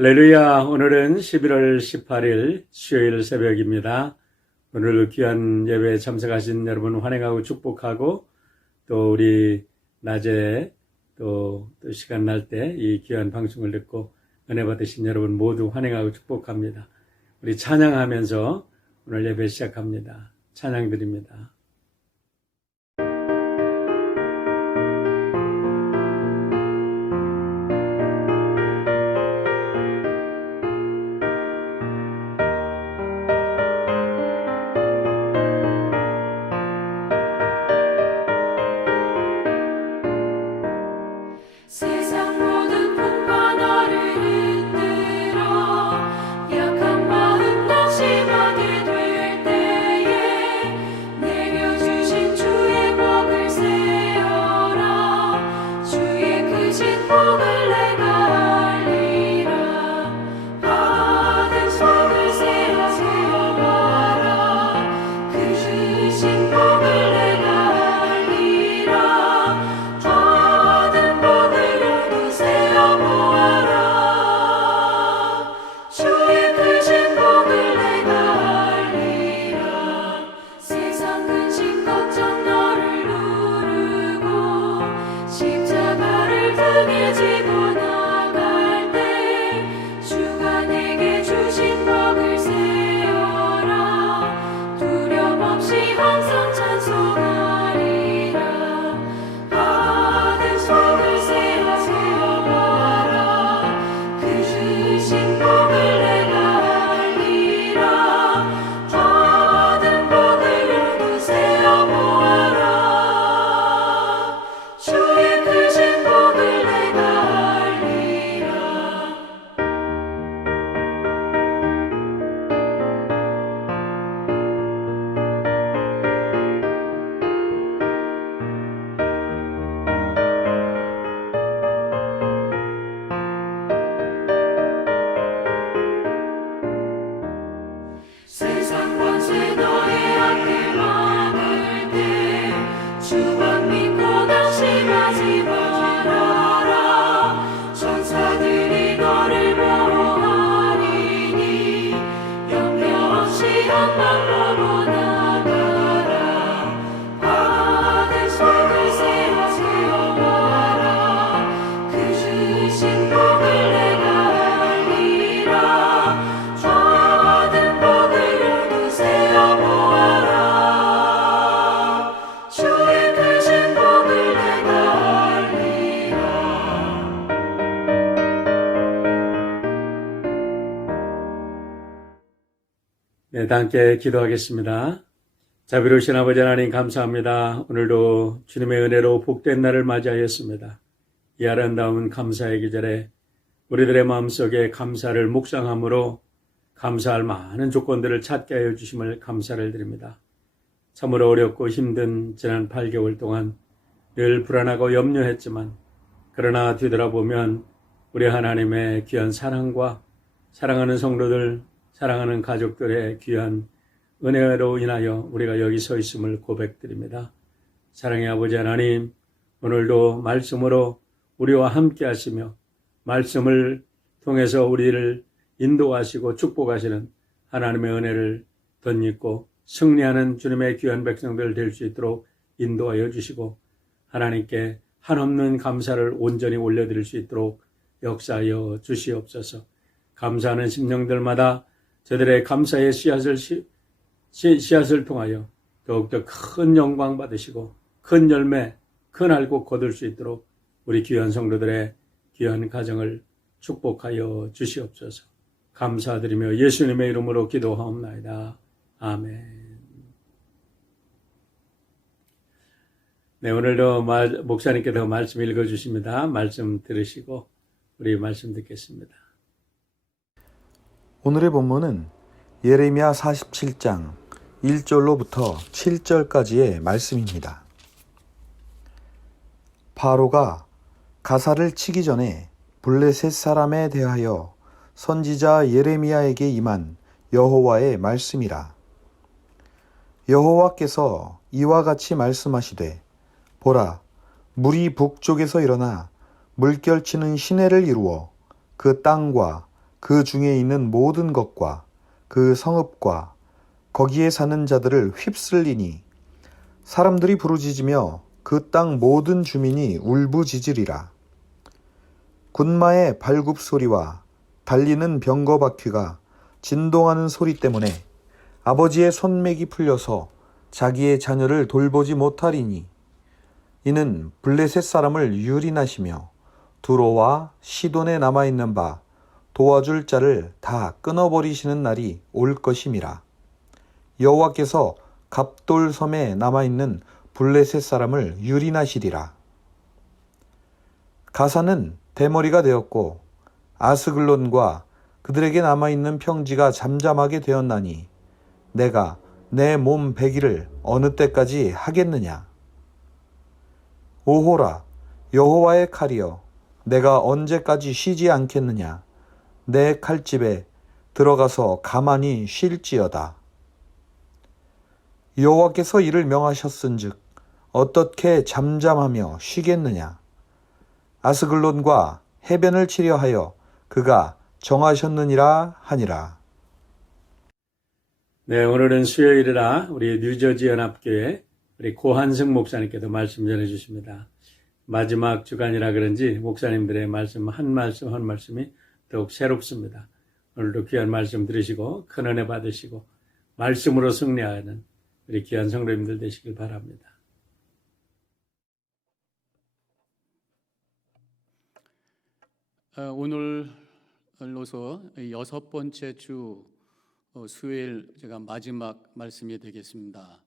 할렐루야. 오늘은 11월 18일 수요일 새벽입니다. 오늘 귀한 예배에 참석하신 여러분 환영하고 축복하고, 또 우리 낮에 또 시간 날 때 이 귀한 방송을 듣고 은혜 받으신 여러분 모두 환영하고 축복합니다. 우리 찬양하면서 오늘 예배 시작합니다. 찬양 드립니다. 세상 모든 풍파 너를 흔들어 약한 마음 낙심하게 될 때에 내려주신 주의 복을 세어라. 주의 크신 복을 내가 알리라. 받은 속을 세어보아라. 크신 복을 내가 알리라. 받은 복을 세어보아라. 주의 크신 복을 내가 알리라. 세상 근심 걱정 너를 누르고 십자가를 등에 지고 나갈 때 주가 내게 주신 복을 세어라. 두려움 없이 항상 찬송하리라. 받은 속을 세어보아라. 크신 복을 내가 알리라. 받은 복을 모두 세어보아라. 주의 크신 복을 내가 알리라. 세상 권세 너의 앞에 막을 때 주만 믿고 낙심하지 말아라. 천사들이 너를 보호하리니 염려 없이 한번 보고 나가라. 받은 속을 세어보아라. 크신 복을 내가 알리라. 받은 복을 모두 세어보아라. 주의 크신 복을 내가 알리라. 네, 다 함께 기도하겠습니다. 자비로우신 아버지 하나님 감사합니다. 오늘도 주님의 은혜로 복된 날을 맞이하였습니다. 이 아름다운 감사의 계절에 우리들의 마음속에 감사를 묵상함으로 감사할 많은 조건들을 찾게 하여 주심을 감사를 드립니다. 참으로 어렵고 힘든 지난 8개월 동안 늘 불안하고 염려했지만, 그러나 뒤돌아보면 우리 하나님의 귀한 사랑과 사랑하는 성도들, 사랑하는 가족들의 귀한 은혜로 인하여 우리가 여기 서 있음을 고백드립니다. 사랑의 아버지 하나님, 오늘도 말씀으로 우리와 함께 하시며 말씀을 통해서 우리를 인도하시고 축복하시는 하나님의 은혜를 덧입고 승리하는 주님의 귀한 백성들 될 수 있도록 인도하여 주시고, 하나님께 한없는 감사를 온전히 올려드릴 수 있도록 역사하여 주시옵소서. 감사하는 심령들마다 저들의 감사의 씨앗을 통하여 더욱더 큰 영광 받으시고 큰 열매, 큰 알곡 거둘 수 있도록 우리 귀한 성도들의 귀한 가정을 축복하여 주시옵소서. 감사드리며 예수님의 이름으로 기도하옵나이다. 아멘. 네, 오늘도 목사님께서 말씀 읽어주십니다. 말씀 들으시고 우리 말씀 듣겠습니다. 오늘의 본문은 예레미야 47장 1절로부터 7절까지의 말씀입니다. 바로가 가사를 치기 전에 블레셋 사람에 대하여 선지자 예레미야에게 임한 여호와의 말씀이라. 여호와께서 이와 같이 말씀하시되, 보라, 물이 북쪽에서 일어나 물결치는 시내를 이루어 그 땅과 그 중에 있는 모든 것과 그 성읍과 거기에 사는 자들을 휩쓸리니 사람들이 부르짖으며 그 땅 모든 주민이 울부짖으리라. 군마의 발굽 소리와 달리는 병거 바퀴가 진동하는 소리 때문에 아버지의 손맥이 풀려서 자기의 자녀를 돌보지 못하리니 이는 블레셋 사람을 유린하시며 두로와 시돈에 남아있는 바 도와줄 자를 다 끊어버리시는 날이 올 것임이라. 여호와께서 갑돌 섬에 남아있는 블레셋 사람을 유린하시리라. 가사는 대머리가 되었고 아스글론과 그들에게 남아있는 평지가 잠잠하게 되었나니 내가 내 몸 배기를 어느 때까지 하겠느냐. 오호라 여호와의 칼이여 내가 언제까지 쉬지 않겠느냐. 내 칼집에 들어가서 가만히 쉴지어다. 여호와께서 이를 명하셨은즉 어떻게 잠잠하며 쉬겠느냐. 아스글론과 해변을 치려 하여 그가 정하셨느니라 하니라. 네, 오늘은 수요일이라 우리 뉴저지 연합교회 우리 고한승 목사님께서 말씀 전해 주십니다. 마지막 주간이라 그런지 목사님들의 말씀 한 말씀이 더욱 새롭습니다. 오늘도 귀한 말씀 들으시고 큰 은혜 받으시고 말씀으로 승리하는 우리 귀한 성도님들 되시길 바랍니다. 오늘로서 6번째 주 수요일 제가 마지막 말씀이 되겠습니다.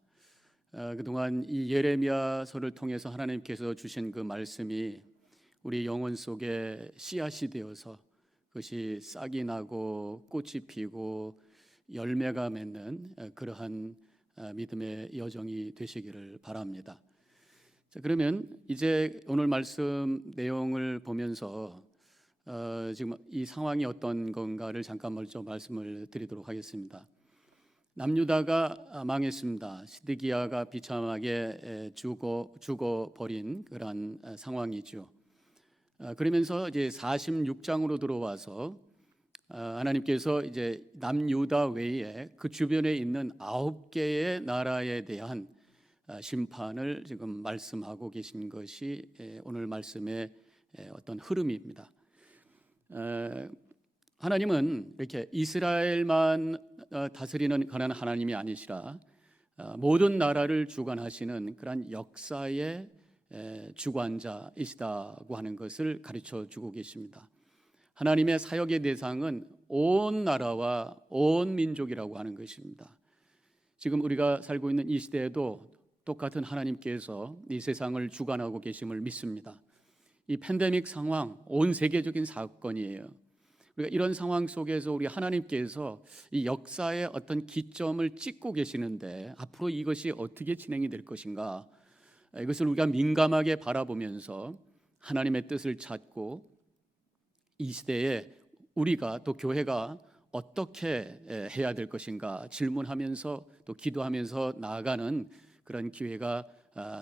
그동안 이 예레미야서를 통해서 하나님께서 주신 그 말씀이 우리 영혼 속에 씨앗이 되어서 그것이 싹이 나고 꽃이 피고 열매가 맺는 그러한 믿음의 여정이 되시기를 바랍니다. 자, 그러면 이제 오늘 말씀 내용을 보면서 지금 이 상황이 어떤 건가를 잠깐 먼저 말씀을 드리도록 하겠습니다. 남유다가 망했습니다. 시드기야가 비참하게 죽어버린 그런 상황이죠. 그러면서 이제 46장으로 들어와서 하나님께서 이제 남유다 외에 그 주변에 있는 9개의 나라에 대한 심판을 지금 말씀하고 계신 것이 오늘 말씀의 어떤 흐름입니다. 하나님은 이렇게 이스라엘만 다스리는 그런 하나님이 아니시라 모든 나라를 주관하시는 그런 역사의 주관자이시다고 하는 것을 가르쳐 주고 계십니다. 하나님의 사역의 대상은 온 나라와 온 민족이라고 하는 것입니다. 지금 우리가 살고 있는 이 시대에도 똑같은 하나님께서 이 세상을 주관하고 계심을 믿습니다. 이 팬데믹 상황, 온 세계적인 사건이에요. 우리가 이런 상황 속에서 우리 하나님께서 이 역사의 어떤 기점을 찍고 계시는데 앞으로 이것이 어떻게 진행이 될 것인가, 이것을 우리가 민감하게 바라보면서 하나님의 뜻을 찾고 이 시대에 우리가 또 교회가 어떻게 해야 될 것인가 질문하면서 또 기도하면서 나아가는 그런 기회가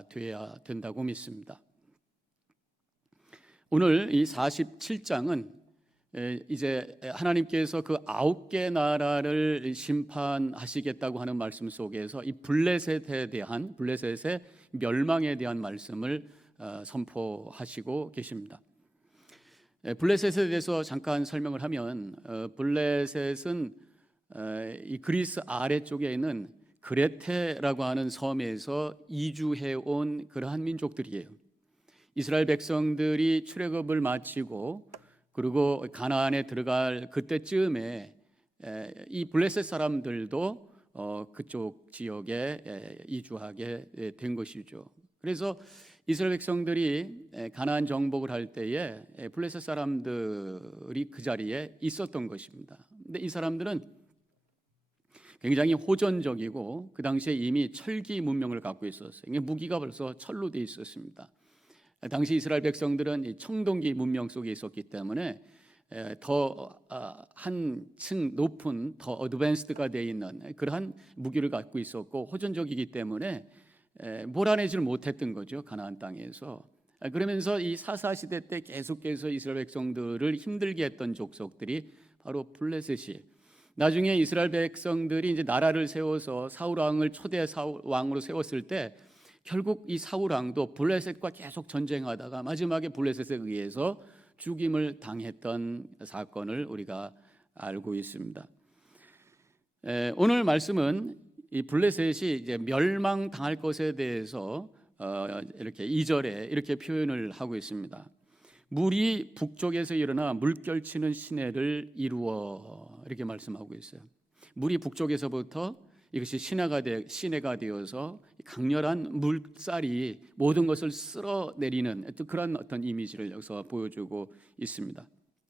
되어야 된다고 믿습니다. 오늘 이 47장은 이제 하나님께서 그 9개 나라를 심판하시겠다고 하는 말씀 속에서 이 블레셋의 멸망에 대한 말씀을 선포하시고 계십니다. 블레셋에 대해서 잠깐 설명을 하면 블레셋은 이 그리스 아래쪽에 있는 그레테라고 하는 섬에서 이주해 온 그러한 민족들이에요. 이스라엘 백성들이 출애굽을 마치고 그리고 가나안에 들어갈 그때쯤에 이 블레셋 사람들도 그쪽 지역에 이주하게 된 것이죠. 그래서 이스라엘 백성들이 가나안 정복을 할 때에 블레셋 사람들이 그 자리에 있었던 것입니다. 근데 이 사람들은 굉장히 호전적이고 그 당시에 이미 철기 문명을 갖고 있었어요. 무기가 벌써 철로 돼 있었습니다. 당시 이스라엘 백성들은 청동기 문명 속에 있었기 때문에 더 한층 높은 더 어드밴스드가 되어 있는 그러한 무기를 갖고 있었고 호전적이기 때문에 몰아내지를 못했던 거죠. 가나안 땅에서. 그러면서 이 사사시대 때 계속해서 이스라엘 백성들을 힘들게 했던 족속들이 바로 블레셋이 나중에 이스라엘 백성들이 이제 나라를 세워서 사울 왕을 초대 사울 왕으로 세웠을 때 결국 이 사울 왕도 블레셋과 계속 전쟁하다가 마지막에 블레셋에 의해서 죽임을 당했던 사건을 우리가 알고 있습니다. 오늘 말씀은 이 블레셋이 이제 멸망당할 것에 대해서 이렇게 2절에 이렇게 표현을 하고 있습니다. 물이 북쪽에서 일어나 물결치는 시내를 이루어, 이렇게 말씀하고 있어요. 물이 북쪽에서부터 이것이 시내가 되어서 강렬한 물살이 모든 것을 쓸어내리는 그런 어떤 이미지를 여기서 보여주고 있습니다.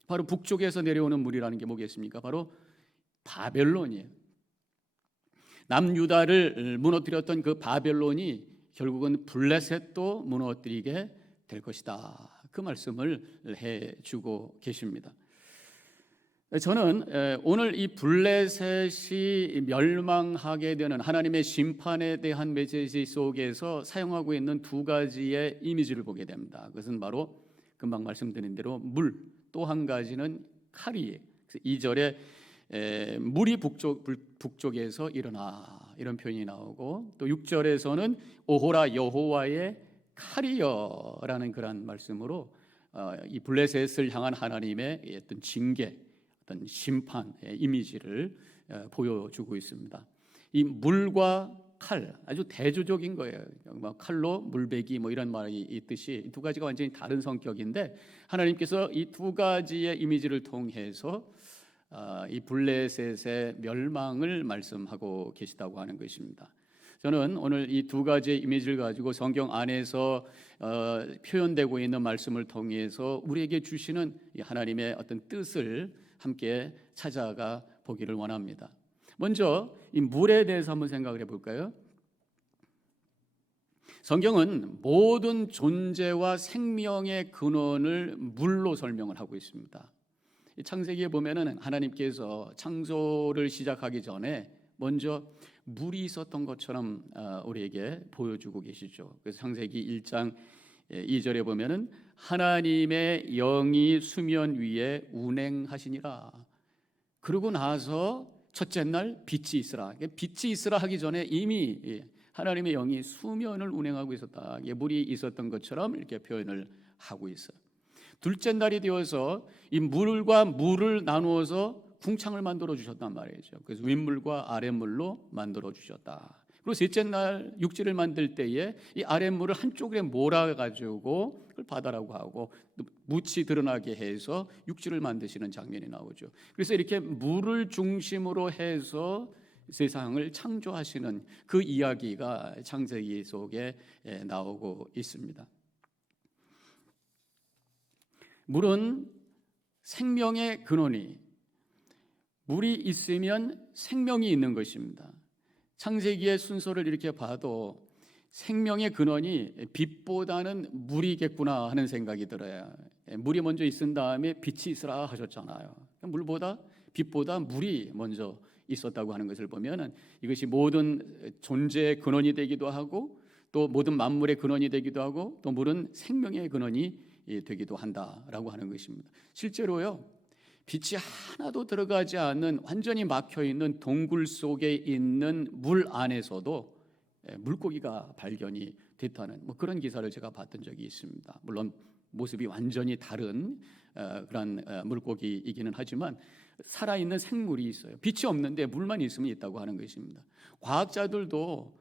바로 북쪽에서 내려오는 물이라는 게 뭐겠습니까? 바로 바벨론이에요. 남유다를 무너뜨렸던 그 바벨론이 결국은 블레셋도 무너뜨리게 될 것이다. 그 말씀을 해주고 계십니다. 저는 오늘 이 블레셋이 멸망하게 되는 하나님의 심판에 대한 메시지 속에서 사용하고 있는 두 가지의 이미지를 보게 됩니다. 그것은 바로 금방 말씀드린 대로 물, 또 한 가지는 칼이에요. 2절에 물이 북쪽에서 일어나, 이런 표현이 나오고, 또 6절에서는 오호라 여호와의 칼이여라는 그런 말씀으로 이 블레셋을 향한 하나님의 어떤 징계, 어떤 심판의 이미지를 보여주고 있습니다. 이 물과 칼, 아주 대조적인 거예요. 칼로 물베기 이런 말이 있듯이 이 두 가지가 완전히 다른 성격인데 하나님께서 이 두 가지의 이미지를 통해서 이 블레셋의 멸망을 말씀하고 계시다고 하는 것입니다. 저는 오늘 이 두 가지의 이미지를 가지고 성경 안에서 표현되고 있는 말씀을 통해서 우리에게 주시는 이 하나님의 어떤 뜻을 함께 찾아가 보기를 원합니다. 먼저 이 물에 대해서 한번 생각을 해볼까요? 성경은 모든 존재와 생명의 근원을 물로 설명을 하고 있습니다. 창세기에 보면은 하나님께서 창조를 시작하기 전에 먼저 물이 있었던 것처럼 우리에게 보여주고 계시죠. 그래서 창세기 1장 2절에 보면은 하나님의 영이 수면 위에 운행하시니라. 그러고 나서 첫째 날 빛이 있으라. 빛이 있으라 하기 전에 이미 하나님의 영이 수면을 운행하고 있었다. 물이 있었던 것처럼 이렇게 표현을 하고 있어요. 둘째 날이 되어서 이 물과 물을 나누어서 궁창을 만들어 주셨단 말이죠. 그래서 윗물과 아랫물로 만들어 주셨다. 그리고 셋째 날 육지를 만들 때에 이 아랫물을 한쪽에 몰아가지고 그걸 바다라고 하고 묻이 드러나게 해서 육지를 만드시는 장면이 나오죠. 그래서 이렇게 물을 중심으로 해서 세상을 창조하시는 그 이야기가 창세기 속에 나오고 있습니다. 물은 생명의 근원이, 물이 있으면 생명이 있는 것입니다. 창세기의 순서를 이렇게 봐도 생명의 근원이 빛보다는 물이겠구나 하는 생각이 들어요. 물이 먼저 있은 다음에 빛이 있으라 하셨잖아요. 물보다 빛보다 물이 먼저 있었다고 하는 것을 보면은 이것이 모든 존재의 근원이 되기도 하고 또 모든 만물의 근원이 되기도 하고 또 물은 생명의 근원이 되기도 한다라고 하는 것입니다. 실제로요, 빛이 하나도 들어가지 않는 완전히 막혀 있는 동굴 속에 있는 물 안에서도 물고기가 발견이 됐다는 그런 기사를 제가 봤던 적이 있습니다. 물론 모습이 완전히 다른 그런 물고기이기는 하지만 살아있는 생물이 있어요. 빛이 없는데 물만 있으면 있다고 하는 것입니다. 과학자들도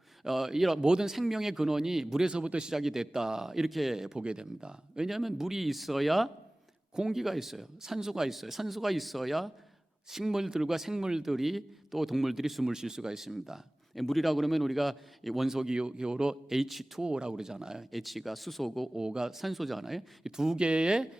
이런 모든 생명의 근원이 물에서부터 시작이 됐다 이렇게 보게 됩니다. 왜냐하면 물이 있어야 공기가 있어요. 산소가 있어요. 산소가 있어야 식물들과 생물들이 또 동물들이 숨을 쉴 수가 있습니다. 물이라고 그러면 우리가 원소 기호로 H2O라고 그러잖아요. H가 수소고 O가 산소잖아요. 두 개의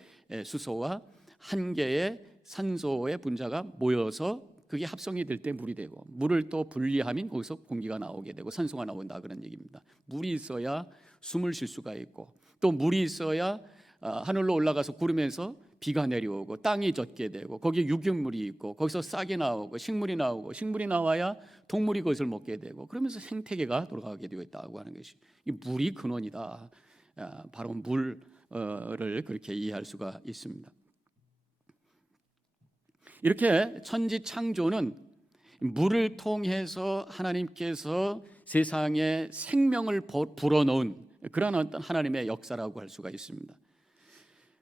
수소와 한 개의 산소의 분자가 모여서 그게 합성이 될 때 물이 되고, 물을 또 분리하면 거기서 공기가 나오게 되고 산소가 나온다 그런 얘기입니다. 물이 있어야 숨을 쉴 수가 있고, 또 물이 있어야 하늘로 올라가서 구름에서 비가 내려오고 땅이 젖게 되고, 거기에 유기물이 있고 거기서 싹이 나오고 식물이 나오고, 식물이 나와야 동물이 그것을 먹게 되고, 그러면서 생태계가 돌아가게 되어 있다고 하는 것이 이 물이 근원이다. 바로 물을 그렇게 이해할 수가 있습니다. 이렇게 천지 창조는 물을 통해서 하나님께서 세상에 생명을 불어넣은 그런 어떤 하나님의 역사라고 할 수가 있습니다.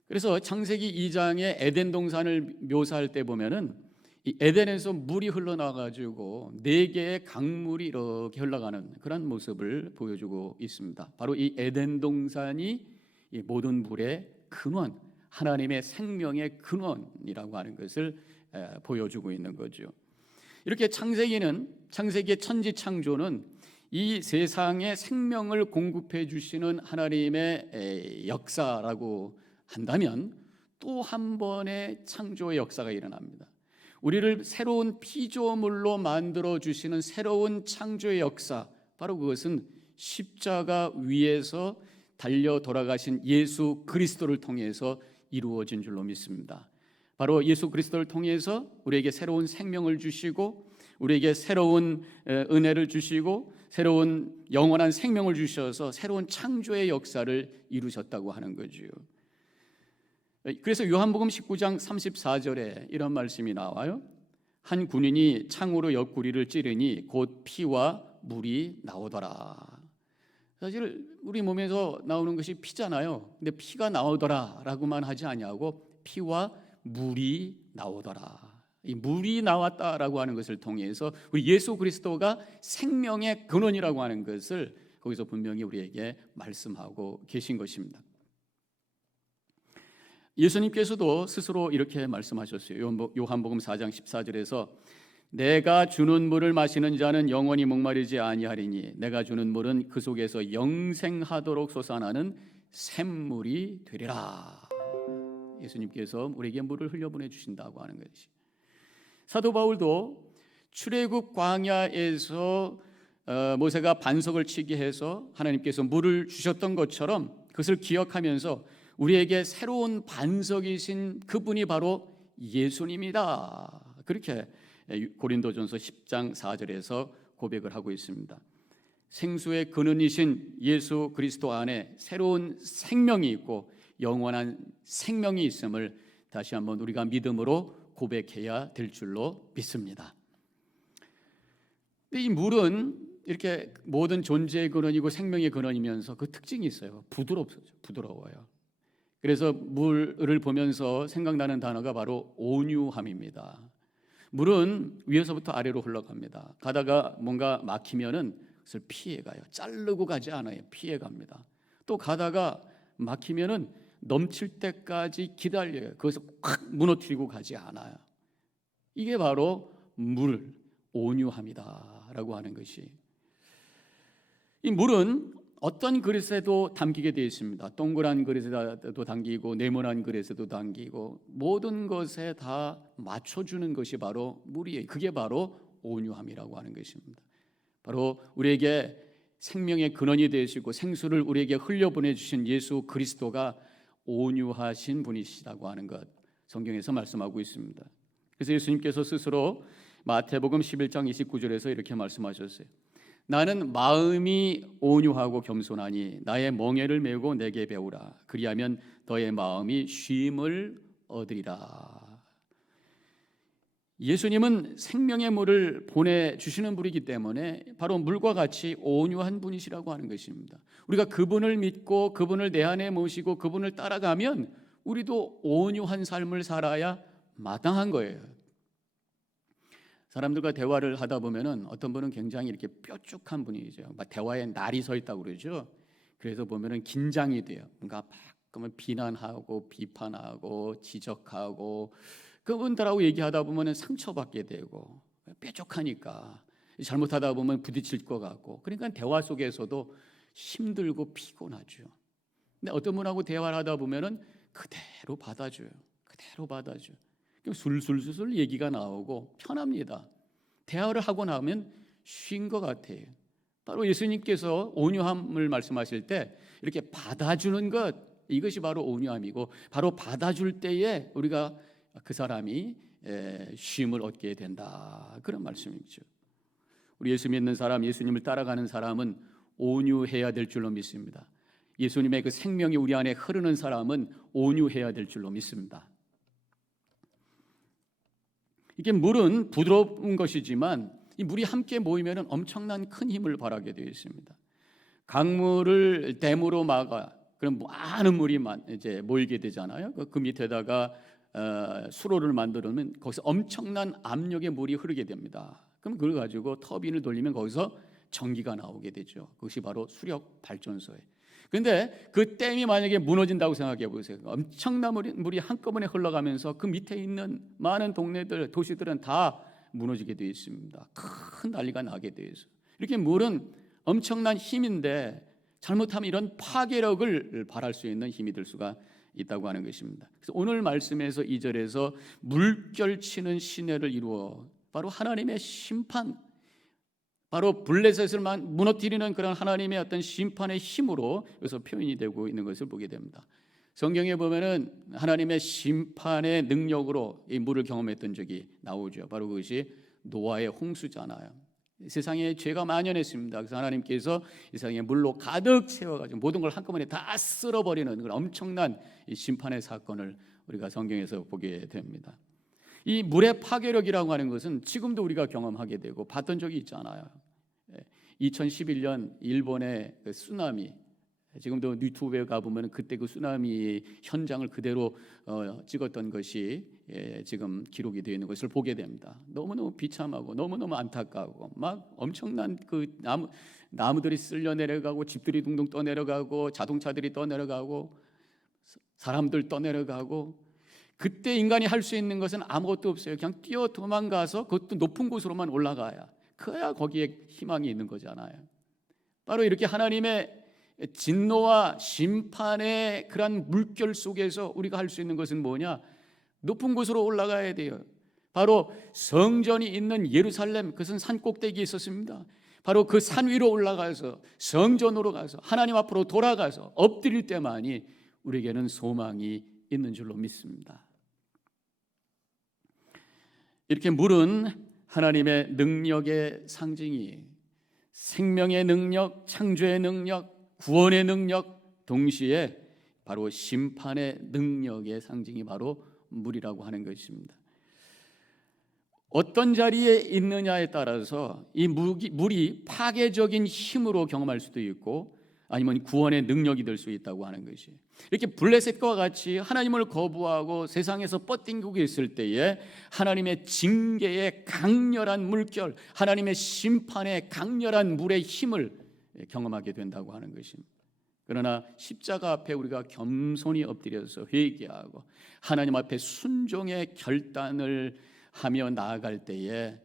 그래서 창세기 2장의 에덴 동산을 묘사할 때 보면은 이 에덴에서 물이 흘러나가지고 4개의 강물이 이렇게 흘러가는 그런 모습을 보여주고 있습니다. 바로 이 에덴 동산이 이 모든 물의 근원, 하나님의 생명의 근원이라고 하는 것을 보여주고 있는 거죠. 이렇게 창세기의 천지 창조는 이 세상에 생명을 공급해 주시는 하나님의 역사라고 한다면 또 한 번의 창조의 역사가 일어납니다. 우리를 새로운 피조물로 만들어 주시는 새로운 창조의 역사, 바로 그것은 십자가 위에서 달려 돌아가신 예수 그리스도를 통해서 이루어진 줄로 믿습니다. 바로 예수 그리스도를 통해서 우리에게 새로운 생명을 주시고 우리에게 새로운 은혜를 주시고 새로운 영원한 생명을 주셔서 새로운 창조의 역사를 이루셨다고 하는 거지요. 그래서 요한복음 19장 34절에 이런 말씀이 나와요. 한 군인이 창으로 옆구리를 찌르니 곧 피와 물이 나오더라. 사실 우리 몸에서 나오는 것이 피잖아요. 근데 피가 나오더라라고만 하지 아니하고 피와 물이 나오더라. 이 물이 나왔다라고 하는 것을 통해서 우리 예수 그리스도가 생명의 근원이라고 하는 것을 거기서 분명히 우리에게 말씀하고 계신 것입니다. 예수님께서도 스스로 이렇게 말씀하셨어요. 요한복음 4장 14절에서 내가 주는 물을 마시는 자는 영원히 목마르지 아니하리니 내가 주는 물은 그 속에서 영생하도록 솟아나는 샘물이 되리라. 예수님께서 우리에게 물을 흘려보내 주신다고 하는 것이. 사도 바울도 출애굽 광야에서 모세가 반석을 치게 해서 하나님께서 물을 주셨던 것처럼 그것을 기억하면서 우리에게 새로운 반석이신 그분이 바로 예수님이다. 그렇게 고린도전서 10장 4절에서 고백을 하고 있습니다. 생수의 근원이신 예수 그리스도 안에 새로운 생명이 있고 영원한 생명이 있음을 다시 한번 우리가 믿음으로 고백해야 될 줄로 믿습니다. 이 물은 이렇게 모든 존재의 근원이고 생명의 근원이면서 그 특징이 있어요. 부드러워요. 그래서 물을 보면서 생각나는 단어가 바로 온유함입니다. 물은 위에서부터 아래로 흘러갑니다. 가다가 뭔가 막히면은 그것을 피해가요. 자르고 가지 않아요. 피해갑니다. 또 가다가 막히면은 넘칠 때까지 기다려요. 그것을 확 무너뜨리고 가지 않아요. 이게 바로 물, 온유함이다라고 하는 것이. 이 물은 어떤 그릇에도 담기게 되어 있습니다. 동그란 그릇에도 담기고 네모난 그릇에도 담기고 모든 것에 다 맞춰주는 것이 바로 물이에요. 그게 바로 온유함이라고 하는 것입니다. 바로 우리에게 생명의 근원이 되시고 생수를 우리에게 흘려보내 주신 예수 그리스도가 온유하신 분이시라고 하는 것 성경에서 말씀하고 있습니다. 그래서 예수님께서 스스로 마태복음 11장 29절에서 이렇게 말씀하셨어요. 나는 마음이 온유하고 겸손하니 나의 멍에를 메고 내게 배우라. 그리하면 너의 마음이 쉼을 얻으리라. 예수님은 생명의 물을 보내주시는 분이기 때문에 바로 물과 같이 온유한 분이시라고 하는 것입니다. 우리가 그분을 믿고 그분을 내 안에 모시고 그분을 따라가면 우리도 온유한 삶을 살아야 마땅한 거예요. 사람들과 대화를 하다 보면은 어떤 분은 굉장히 이렇게 뾰족한 분이죠. 막 대화에 날이 서 있다고 그러죠. 그래서 보면은 긴장이 돼요. 뭔가 막 비난하고 비판하고 지적하고 그분들하고 얘기하다 보면은 상처받게 되고 뾰족하니까 잘못하다 보면 부딪힐 것 같고 그러니까 대화 속에서도 힘들고 피곤하죠. 근데 어떤 분하고 대화를 하다 보면은 그대로 받아줘요. 그럼 술술술 얘기가 나오고 편합니다. 대화를 하고 나면 쉰 것 같아요. 바로 예수님께서 온유함을 말씀하실 때 이렇게 받아주는 것, 이것이 바로 온유함이고 바로 받아줄 때에 우리가 그 사람이 쉼을 얻게 된다. 그런 말씀이죠. 우리 예수 믿는 사람, 예수님을 따라가는 사람은 온유해야 될 줄로 믿습니다. 예수님의 그 생명이 우리 안에 흐르는 사람은 온유해야 될 줄로 믿습니다. 이게 물은 부드러운 것이지만 이 물이 함께 모이면 엄청난 큰 힘을 발하게 되어 있습니다. 강물을 댐으로 막아 그럼 많은 물이 이제 모이게 되잖아요. 그 밑에다가 수로를 만들면 거기서 엄청난 압력의 물이 흐르게 됩니다. 그럼 그걸 가지고 터빈을 돌리면 거기서 전기가 나오게 되죠. 그것이 바로 수력 발전소예요. 그런데 그 댐이 만약에 무너진다고 생각해 보세요. 엄청난 물이 한꺼번에 흘러가면서 그 밑에 있는 많은 동네들, 도시들은 다 무너지게 되어 있습니다. 큰 난리가 나게 되어 있어요. 이렇게 물은 엄청난 힘인데 잘못하면 이런 파괴력을 발할 수 있는 힘이 될 수가 있다고 하는 것입니다. 그래서 오늘 말씀에서 2절에서 물결치는 시내를 이루어 바로 하나님의 심판, 바로 블레셋을 무너뜨리는 그런 하나님의 어떤 심판의 힘으로 여기서 표현이 되고 있는 것을 보게 됩니다. 성경에 보면은 하나님의 심판의 능력으로 이 물을 경험했던 적이 나오죠. 바로 그것이 노아의 홍수잖아요. 세상에 죄가 만연했습니다. 그래서 하나님께서 이 세상에 물로 가득 채워가지고 모든 걸 한꺼번에 다 쓸어버리는 그런 엄청난 이 심판의 사건을 우리가 성경에서 보게 됩니다. 이 물의 파괴력이라고 하는 것은 지금도 우리가 경험하게 되고 봤던 적이 있잖아요. 2011년 일본의 그 쓰나미, 지금도 유튜브에 가보면 그때 그 쓰나미 현장을 그대로 찍었던 것이 지금 기록이 되어 있는 것을 보게 됩니다. 너무너무 비참하고 너무너무 안타까우고 막 엄청난 그 나무들이 쓸려 내려가고 집들이 둥둥 떠내려가고 자동차들이 떠내려가고 사람들 떠내려가고, 그때 인간이 할 수 있는 것은 아무것도 없어요. 그냥 뛰어 도망가서 그것도 높은 곳으로만 올라가야, 그래야 거기에 희망이 있는 거잖아요. 바로 이렇게 하나님의 진노와 심판의 그런 물결 속에서 우리가 할 수 있는 것은 뭐냐? 높은 곳으로 올라가야 돼요. 바로 성전이 있는 예루살렘, 그것은 산 꼭대기에 있었습니다. 바로 그 산 위로 올라가서 성전으로 가서 하나님 앞으로 돌아가서 엎드릴 때만이 우리에게는 소망이 있는 줄로 믿습니다. 이렇게 물은 하나님의 능력의 상징이, 생명의 능력, 창조의 능력, 구원의 능력, 동시에 바로 심판의 능력의 상징이 바로 물이라고 하는 것입니다. 어떤 자리에 있느냐에 따라서 이 물이 파괴적인 힘으로 경험할 수도 있고 아니면 구원의 능력이 될 수 있다고 하는 것이, 이렇게 블레셋과 같이 하나님을 거부하고 세상에서 뻗딩기고 있을 때에 하나님의 징계의 강렬한 물결, 하나님의 심판의 강렬한 물의 힘을 경험하게 된다고 하는 것입니다. 그러나 십자가 앞에 우리가 겸손히 엎드려서 회개하고 하나님 앞에 순종의 결단을 하며 나아갈 때에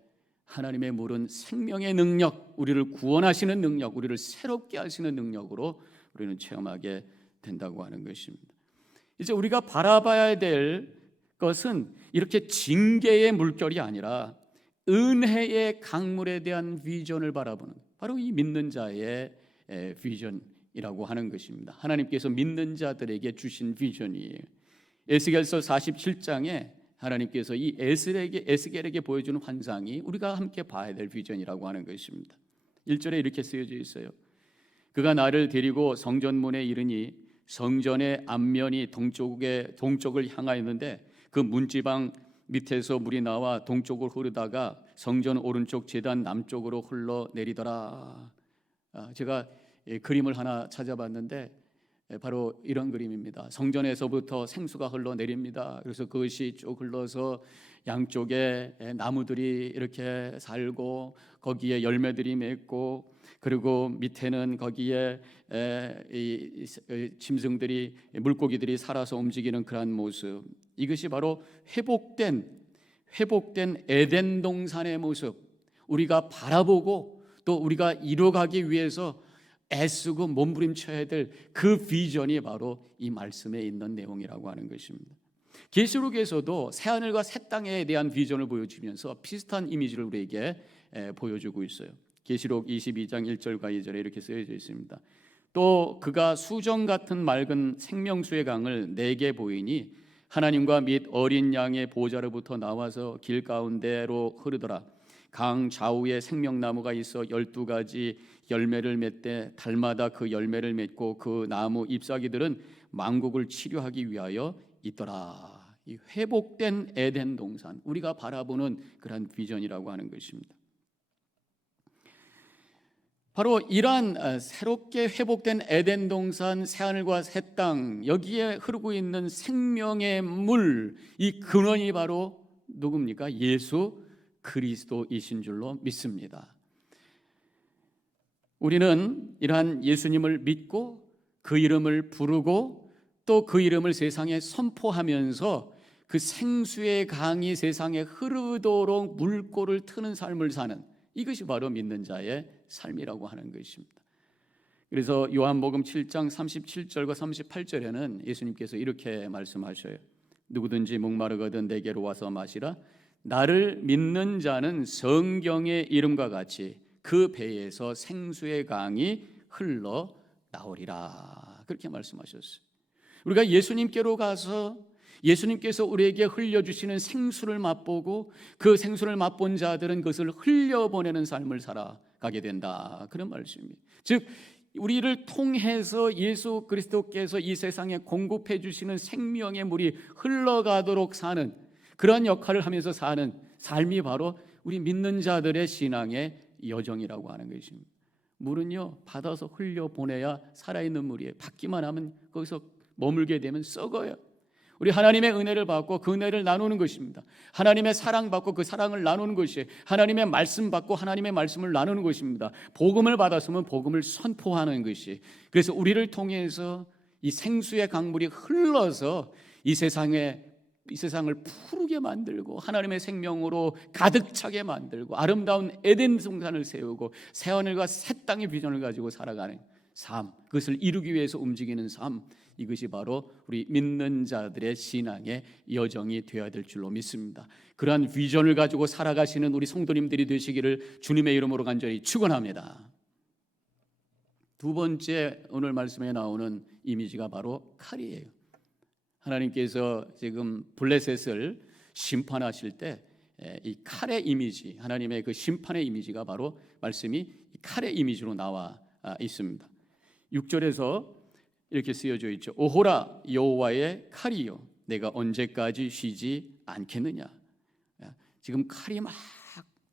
하나님의 물은 생명의 능력, 우리를 구원하시는 능력, 우리를 새롭게 하시는 능력으로 우리는 체험하게 된다고 하는 것입니다. 이제 우리가 바라봐야 될 것은 이렇게 징계의 물결이 아니라 은혜의 강물에 대한 비전을 바라보는, 바로 이 믿는 자의 비전이라고 하는 것입니다. 하나님께서 믿는 자들에게 주신 비전이에요. 에스겔서 47장에 하나님께서 이 에스겔에게 보여주는 환상이 우리가 함께 봐야 될 비전이라고 하는 것입니다. 1절에 이렇게 쓰여져 있어요. 그가 나를 데리고 성전문에 이르니 성전의 앞면이 동쪽을 향하였는데 그 문지방 밑에서 물이 나와 동쪽으로 흐르다가 성전 오른쪽 제단 남쪽으로 흘러내리더라. 제가 그림을 하나 찾아봤는데 바로 이런 그림입니다. 성전에서부터 생수가 흘러내립니다. 그래서 그것이 쭉 흘러서 양쪽에 나무들이 이렇게 살고 거기에 열매들이 맺고, 그리고 밑에는 거기에 이 짐승들이, 물고기들이 살아서 움직이는 그런 모습, 이것이 바로 회복된 에덴 동산의 모습, 우리가 바라보고 또 우리가 이루어가기 위해서 애쓰고 몸부림쳐야 될 그 비전이 바로 이 말씀에 있는 내용이라고 하는 것입니다. 계시록에서도 새하늘과 새 땅에 대한 비전을 보여주면서 비슷한 이미지를 우리에게 보여주고 있어요. 계시록 22장 1절과 2절에 이렇게 쓰여져 있습니다. 또 그가 수정 같은 맑은 생명수의 강을 내게 보이니 하나님과 및 어린 양의 보좌로부터 나와서 길 가운데로 흐르더라. 강 좌우에 생명나무가 있어 12가지 열매를 맺되 달마다 그 열매를 맺고 그 나무 잎사귀들은 만국을 치료하기 위하여 있더라. 이 회복된 에덴 동산, 우리가 바라보는 그런 비전이라고 하는 것입니다. 바로 이러한 새롭게 회복된 에덴 동산, 새하늘과 새 땅, 여기에 흐르고 있는 생명의 물, 이 근원이 바로 누굽니까? 예수 그리스도이신 줄로 믿습니다. 우리는 이러한 예수님을 믿고 그 이름을 부르고 또 그 이름을 세상에 선포하면서 그 생수의 강이 세상에 흐르도록 물꼬를 트는 삶을 사는, 이것이 바로 믿는 자의 삶이라고 하는 것입니다. 그래서 요한복음 7장 37절과 38절에는 예수님께서 이렇게 말씀하셔요. 누구든지 목마르거든 내게로 와서 마시라. 나를 믿는 자는 성경의 이름과 같이 그 배에서 생수의 강이 흘러 나오리라. 그렇게 말씀하셨어요. 우리가 예수님께로 가서 예수님께서 우리에게 흘려주시는 생수를 맛보고 그 생수를 맛본 자들은 그것을 흘려보내는 삶을 살아가게 된다, 그런 말씀입니다. 즉 우리를 통해서 예수 그리스도께서 이 세상에 공급해 주시는 생명의 물이 흘러가도록 사는 그런 역할을 하면서 사는 삶이 바로 우리 믿는 자들의 신앙의 여정이라고 하는 것입니다. 물은요, 받아서 흘려보내야 살아있는 물이에요. 받기만 하면 거기서 머물게 되면 썩어요. 우리 하나님의 은혜를 받고 그 은혜를 나누는 것입니다. 하나님의 사랑 받고 그 사랑을 나누는 것이에요. 하나님의 말씀 받고 하나님의 말씀을 나누는 것입니다. 복음을 받았으면 복음을 선포하는 것이, 그래서 우리를 통해서 이 생수의 강물이 흘러서 이 세상을 푸르게 만들고 하나님의 생명으로 가득 차게 만들고 아름다운 에덴 동산을 세우고 새하늘과 새 땅의 비전을 가지고 살아가는 삶, 그것을 이루기 위해서 움직이는 삶, 이것이 바로 우리 믿는 자들의 신앙의 여정이 되어야 될 줄로 믿습니다. 그러한 비전을 가지고 살아가시는 우리 성도님들이 되시기를 주님의 이름으로 간절히 축원합니다. 두 번째 오늘 말씀에 나오는 이미지가 바로 칼이에요. 하나님께서 지금 블레셋을 심판하실 때 이 칼의 이미지, 하나님의 그 심판의 이미지가 바로 말씀이 칼의 이미지로 나와 있습니다. 6절에서 이렇게 쓰여져 있죠. 오호라 여호와의 칼이요, 내가 언제까지 쉬지 않겠느냐. 지금 칼이 막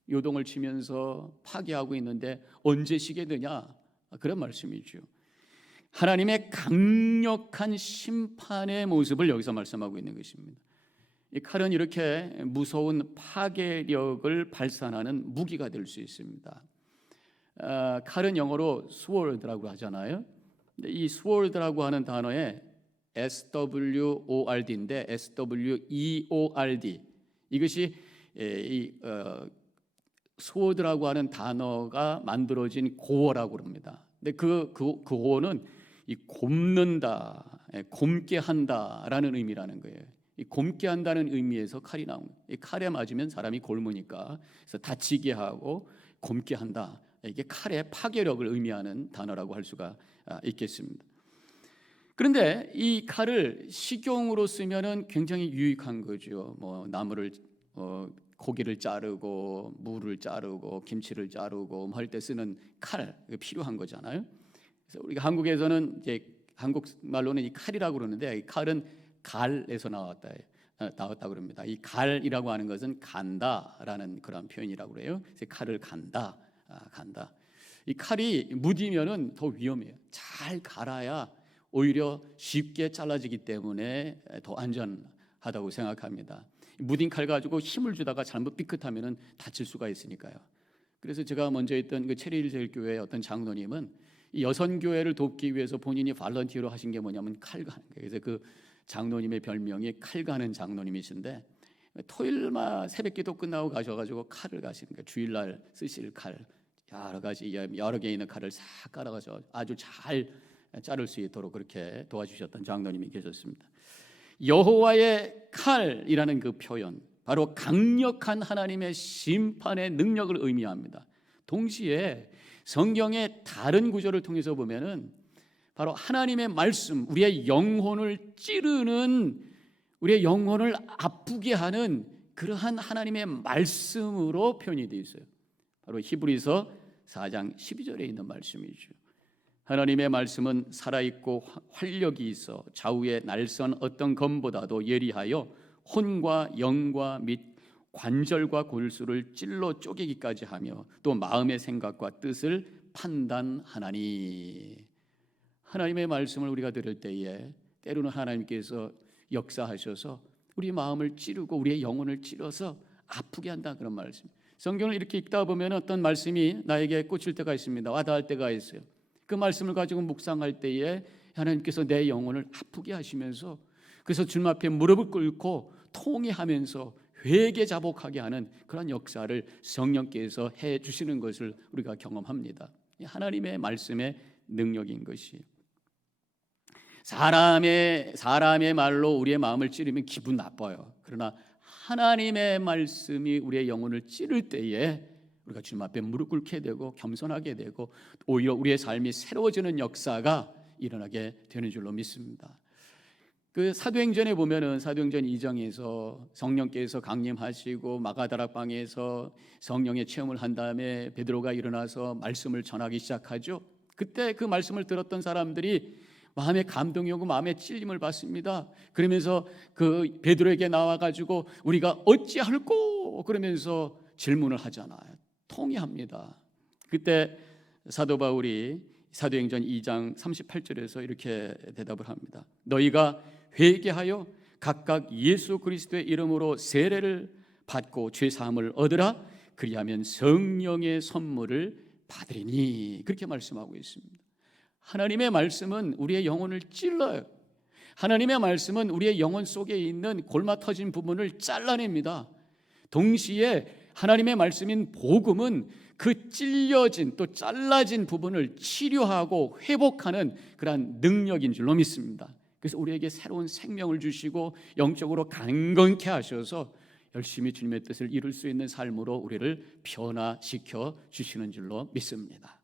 요동을 치면서 파괴하고 있는데 언제 쉬겠느냐, 그런 말씀이죠. 하나님의 강력한 심판의 모습을 여기서 말씀하고 있는 것입니다. 이 칼은 이렇게 무서운 파괴력을 발산하는 무기가 될 수 있습니다. 칼은 영어로 sword라고 하잖아요. 이 sword라고 하는 단어에 SWORD인데 SWEORD, 이것이 이 sword라고 하는 단어가 만들어진 고어라고 합니다. 근데 그 고어는 이 곪는다, 곪게 한다라는 의미라는 거예요. 이 곪게 한다는 의미에서 칼이 나옵니다. 이 칼에 맞으면 사람이 곪으니까 그래서 다치게 하고 곪게 한다. 이게 칼의 파괴력을 의미하는 단어라고 할 수가 있겠습니다. 그런데 이 칼을 식용으로 쓰면은 굉장히 유익한 거죠. 뭐 나무를 고기를 자르고 무를 자르고 김치를 자르고 할 때 쓰는 칼, 필요한 거잖아요. 그래서 우리가 한국에서는 이제 한국 말로는 이 칼이라고 그러는데 이 칼은 갈에서 나왔다 그럽니다. 이 갈이라고 하는 것은 간다라는 그런 표현이라고 그래요. 그래서 칼을 간다. 이 칼이 무디면은 더 위험해요. 잘 갈아야 오히려 쉽게 잘라지기 때문에 더 안전하다고 생각합니다. 무딘 칼 가지고 힘을 주다가 잘못 삐끗하면은 다칠 수가 있으니까요. 그래서 제가 먼저 있던 그 체리힐제일교회의 어떤 장로님은 이 여선교회를 돕기 위해서 본인이 발런티어로 하신 게 뭐냐면 칼 가는 거예요. 그래서 그 장로님의 별명이 칼 가는 장로님이신데 토요일마다 새벽기도 끝나고 가셔가지고 칼을 가시는 거예요. 주일날 쓰실 칼, 여러 개 있는 칼을 싹 깔아가지고 아주 잘 자를 수 있도록 그렇게 도와주셨던 장로님이 계셨습니다. 여호와의 칼이라는 그 표현, 바로 강력한 하나님의 심판의 능력을 의미합니다. 동시에 성경의 다른 구절을 통해서 보면은 바로 하나님의 말씀, 우리의 영혼을 찌르는, 우리의 영혼을 아프게 하는 그러한 하나님의 말씀으로 표현이 되어 있어요. 바로 히브리서 4장 12절에 있는 말씀이죠. 하나님의 말씀은 살아있고 활력이 있어 좌우의 날선 어떤 검보다도 예리하여 혼과 영과 및 관절과 골수를 찔러 쪼개기까지 하며 또 마음의 생각과 뜻을 판단하나니. 하나님의 말씀을 우리가 들을 때에 때로는 하나님께서 역사하셔서 우리 마음을 찌르고 우리의 영혼을 찌러서 아프게 한다, 그런 말씀. 성경을 이렇게 읽다 보면 어떤 말씀이 나에게 꽂힐 때가 있습니다. 와닿을 때가 있어요. 그 말씀을 가지고 묵상할 때에 하나님께서 내 영혼을 아프게 하시면서, 그래서 주님 앞에 무릎을 꿇고 통회하면서 회개자복하게 하는 그런 역사를 성령께서 해 주시는 것을 우리가 경험합니다. 하나님의 말씀의 능력인 것이. 사람의 말로 우리의 마음을 찌르면 기분 나빠요. 그러나 하나님의 말씀이 우리의 영혼을 찌를 때에 우리가 주님 앞에 무릎 꿇게 되고 겸손하게 되고 오히려 우리의 삶이 새로워지는 역사가 일어나게 되는 줄로 믿습니다. 그 사도행전에 보면은 사도행전 2장에서 성령께서 강림하시고 마가다락방에서 성령의 체험을 한 다음에 베드로가 일어나서 말씀을 전하기 시작하죠. 그때 그 말씀을 들었던 사람들이 마음에 감동이 오고 마음에 찔림을 받습니다. 그러면서 그 베드로에게 나와가지고 우리가 어찌할꼬 그러면서 질문을 하잖아요. 통회합니다. 그때 사도 바울이 사도행전 2장 38절에서 이렇게 대답을 합니다. 너희가 회개하여 각각 예수 그리스도의 이름으로 세례를 받고 죄 사함을 얻으라. 그리하면 성령의 선물을 받으리니. 그렇게 말씀하고 있습니다. 하나님의 말씀은 우리의 영혼을 찔러요. 하나님의 말씀은 우리의 영혼 속에 있는 골마 터진 부분을 잘라냅니다. 동시에 하나님의 말씀인 복음은 그 찔려진 또 잘라진 부분을 치료하고 회복하는 그러한 능력인 줄로 믿습니다. 그래서 우리에게 새로운 생명을 주시고 영적으로 강건케 하셔서 열심히 주님의 뜻을 이룰 수 있는 삶으로 우리를 변화시켜 주시는 줄로 믿습니다.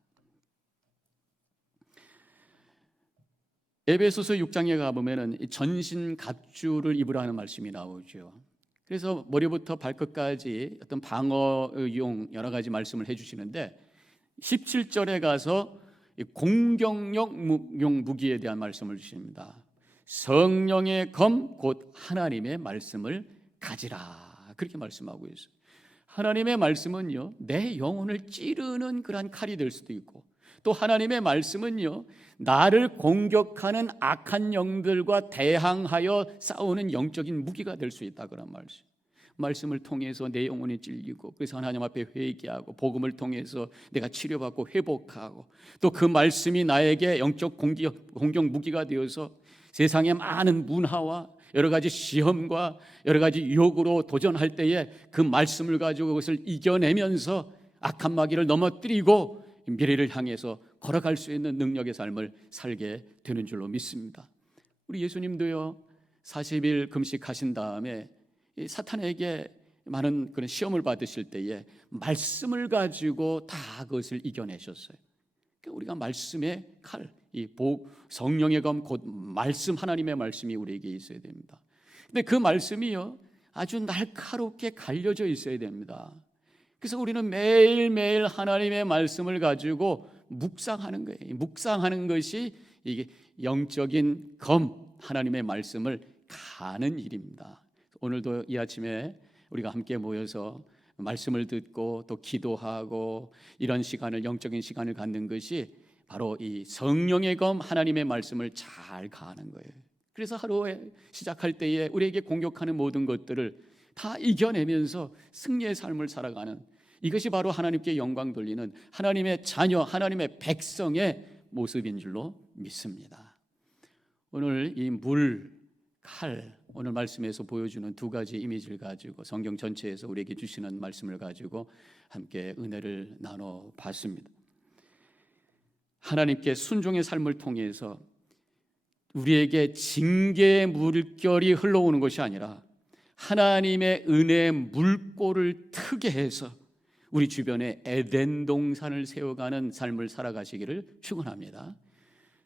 에베소서 6장에 가보면 전신 갑주를 입으라는 말씀이 나오죠. 그래서 머리부터 발끝까지 어떤 방어용 여러 가지 말씀을 해주시는데 17절에 가서 공격용 무기에 대한 말씀을 주십니다. 성령의 검 곧 하나님의 말씀을 가지라. 그렇게 말씀하고 있어요. 하나님의 말씀은요, 내 영혼을 찌르는 그러한 칼이 될 수도 있고, 또 하나님의 말씀은요, 나를 공격하는 악한 영들과 대항하여 싸우는 영적인 무기가 될 수 있다, 그런 말씀. 말씀을 통해서 내 영혼이 찔리고, 그래서 하나님 앞에 회개하고, 복음을 통해서 내가 치료받고 회복하고, 또 그 말씀이 나에게 영적 공격 무기가 되어서 세상의 많은 문화와 여러 가지 시험과 여러 가지 유혹으로 도전할 때에 그 말씀을 가지고 그것을 이겨내면서 악한 마귀를 넘어뜨리고 미래를 향해서 걸어갈 수 있는 능력의 삶을 살게 되는 줄로 믿습니다. 우리 예수님도요, 40일 금식하신 다음에 사탄에게 많은 그런 시험을 받으실 때에 말씀을 가지고 다 그것을 이겨내셨어요. 그러니까 우리가 말씀의 칼, 이 성령의 검 곧 말씀, 하나님의 말씀이 우리에게 있어야 됩니다. 근데 그 말씀이요, 아주 날카롭게 갈려져 있어야 됩니다. 그래서 우리는 매일매일 하나님의 말씀을 가지고 묵상하는 거예요. 묵상하는 것이 이게 영적인 검, 하나님의 말씀을 가는 일입니다. 오늘도 이 아침에 우리가 함께 모여서 말씀을 듣고 또 기도하고 이런 시간을, 영적인 시간을 갖는 것이 바로 이 성령의 검, 하나님의 말씀을 잘 가는 거예요. 그래서 하루에 시작할 때에 우리에게 공격하는 모든 것들을 다 이겨내면서 승리의 삶을 살아가는, 이것이 바로 하나님께 영광 돌리는 하나님의 자녀, 하나님의 백성의 모습인 줄로 믿습니다. 오늘 이 물, 칼, 오늘 말씀에서 보여주는 두 가지 이미지를 가지고 성경 전체에서 우리에게 주시는 말씀을 가지고 함께 은혜를 나눠봤습니다. 하나님께 순종의 삶을 통해서 우리에게 징계의 물결이 흘러오는 것이 아니라 하나님의 은혜의 물꼬를 트게 해서 우리 주변에 에덴 동산을 세워가는 삶을 살아가시기를 축원합니다.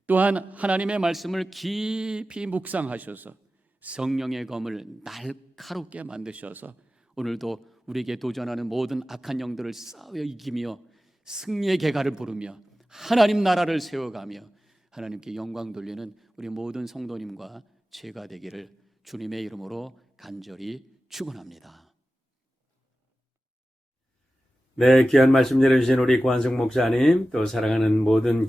또한 하나님의 말씀을 깊이 묵상하셔서 성령의 검을 날카롭게 만드셔서 오늘도 우리에게 도전하는 모든 악한 영들을 싸워 이기며 승리의 계가를 부르며 하나님 나라를 세워가며 하나님께 영광 돌리는 우리 모든 성도님과 제가 되기를 주님의 이름으로 간절히 축원합니다. 네, 귀한 말씀 내려주신 우리 고한성 목사님, 또 사랑하는 모든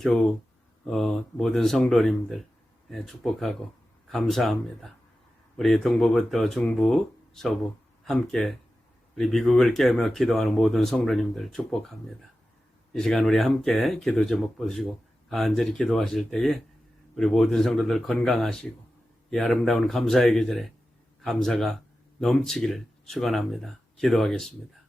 모든 성도님들 축복하고 감사합니다. 우리 동부부터 중부, 서부 함께 우리 미국을 깨우며 기도하는 모든 성도님들 축복합니다. 이 시간 우리 함께 기도 제목 보시고 간절히 기도하실 때에 우리 모든 성도들 건강하시고 이 아름다운 감사의 계절에 감사가 넘치기를 축원합니다. 기도하겠습니다.